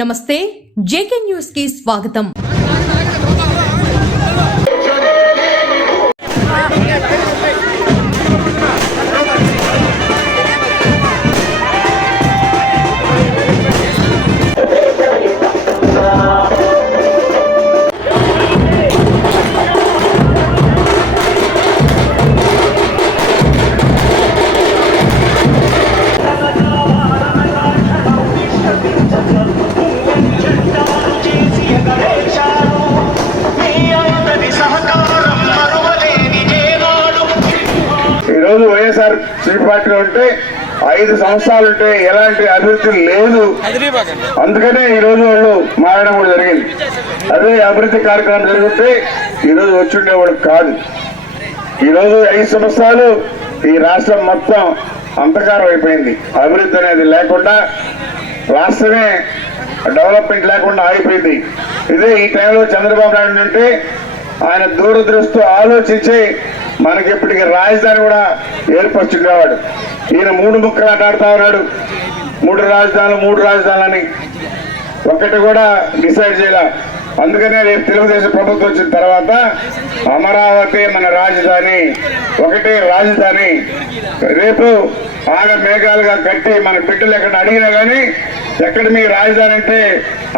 నమస్తే JK news కి స్వాగతం। ఈరోజు వైఎస్ఆర్ పార్టీలో ఉంటే 5 సంవత్సరాలు ఉంటే ఎలాంటి అభివృద్ధి లేదు, అందుకనే ఈరోజు వాళ్ళు మారడం కూడా జరిగింది। అదే అభివృద్ధి కార్యక్రమం జరిగితే ఈరోజు వచ్చుండేవాడు కాదు। ఈరోజు 5 సంవత్సరాలు ఈ రాష్ట్రం మొత్తం అంధకారం అయిపోయింది। అభివృద్ధి అనేది లేకుండా రాష్ట్రమే డెవలప్మెంట్ లేకుండా ఆగిపోయింది। ఇదే ఈ టైంలో చంద్రబాబు నాయుడు ఉంటే ఆయన దూరదృష్టితో ఆలోచించి మనకి ఇప్పటికి రాజధాని కూడా ఏర్పరచుకునేవాడు। ఈయన 3 ముక్కలు ఆటాడుతా ఉన్నాడు, 3 రాజధానులు అని ఒక్కటి కూడా డిసైడ్ చేయాల। అందుకనే రేపు తెలుగుదేశం ప్రభుత్వం వచ్చిన తర్వాత అమరావతి మన రాజధాని, ఒకటే రాజధాని। రేపు ఆగ మేఘాలుగా కట్టి మన బిడ్డలు ఎక్కడ అడిగినా కానీ ఎక్కడ మీ రాజధాని అంటే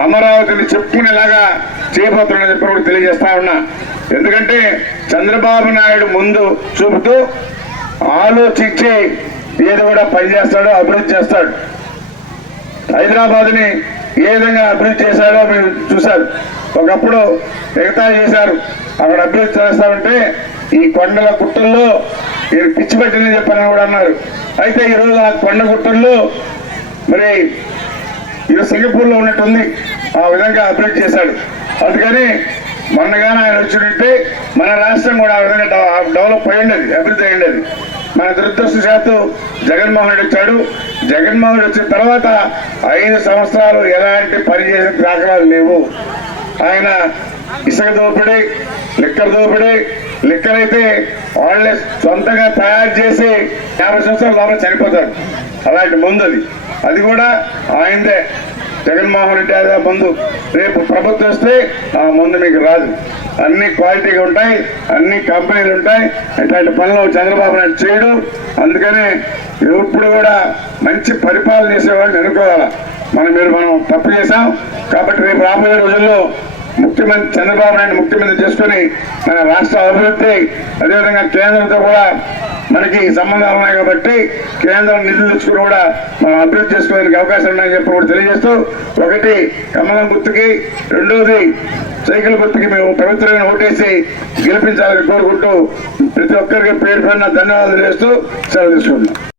అమరావతిని చెప్పుకునేలాగా చేయబోతున్నా చెప్పి కూడా తెలియజేస్తా ఉన్నా। ఎందుకంటే చంద్రబాబు నాయుడు ముందు చూపుతూ ఆలోచించి ఏదో కూడా పనిచేస్తాడో అభివృద్ధి చేస్తాడు। హైదరాబాద్ని ఏ విధంగా అభివృద్ధి చేశాడో మీరు చూశారు। ఒకప్పుడు ఎగతాళి చేశారు, అక్కడ అభివృద్ధి చేస్తామంటే ఈ కొండల గుట్టల్లో మీరు పిచ్చి పెట్టిందని చెప్పారని కూడా అన్నారు। అయితే ఈరోజు ఆ కొండ గుట్టల్లో మరి ఈరోజు సింగపూర్లో ఉన్నట్టుంది, ఆ విధంగా అభివృద్ధి చేశాడు। అందుకని మొన్నగానే ఆయన వచ్చినట్టే మన రాష్ట్రం కూడా ఆ విధంగా డెవలప్ అయి ఉండేది, అభివృద్ధి అయి ఉండేది। మన దురదృష్టవశాత్తు జగన్మోహన్ రెడ్డి వచ్చాడు। జగన్మోహన్ రెడ్డి వచ్చిన తర్వాత 5 సంవత్సరాలు ఎలాంటి పని చేసిన దాఖలాలు లేవు। ఆయన ఇసుక దోపిడీ, లిక్కర్ దోపిడీ, లిక్కర్ అయితే వాళ్ళే సొంతంగా తయారు చేసి 50 సంవత్సరాల లోపల చనిపోతారు, అలాంటి మందు అది కూడా ఆయనదే। జగన్మోహన్ రెడ్డి అదే మందు, రేపు ప్రభుత్వం వస్తే ఆ మందు మీకు రాదు। అన్ని క్వాలిటీగా ఉంటాయి, అన్ని కంపెనీలు ఉంటాయి। ఇట్లాంటి పనులు చంద్రబాబు నాయుడు చేయడు। అందుకనే ఎప్పుడు కూడా మంచి పరిపాలన చేసేవాళ్ళని ఎన్నుకోవాలా। మనం తప్పు చేశాం కాబట్టి రేపు రాబోయే రోజుల్లో ముఖ్యమంత్రి చంద్రబాబు నాయుడు ముఖ్యమంత్రి చేసుకుని మన రాష్ట్ర అభివృద్ధి, అదేవిధంగా కేంద్రంతో కూడా మనకి సంబంధాలు ఉన్నాయి కాబట్టి కేంద్రం నిధులు తెచ్చుకుని కూడా మనం అభివృద్ధి చేసుకోవడానికి అవకాశం ఉన్నాయని చెప్పి కూడా తెలియజేస్తూ, ఒకటి కమలం గుర్తుకి, రెండోది సైకిల్ గుర్తుకి మేము పవిత్రమైన ఓటేసి గెలిపించాలని కోరుకుంటూ ప్రతి ఒక్కరికి పేరు పైన ధన్యవాదాలు చేస్తూ సెలవు తీసుకుంటున్నాం।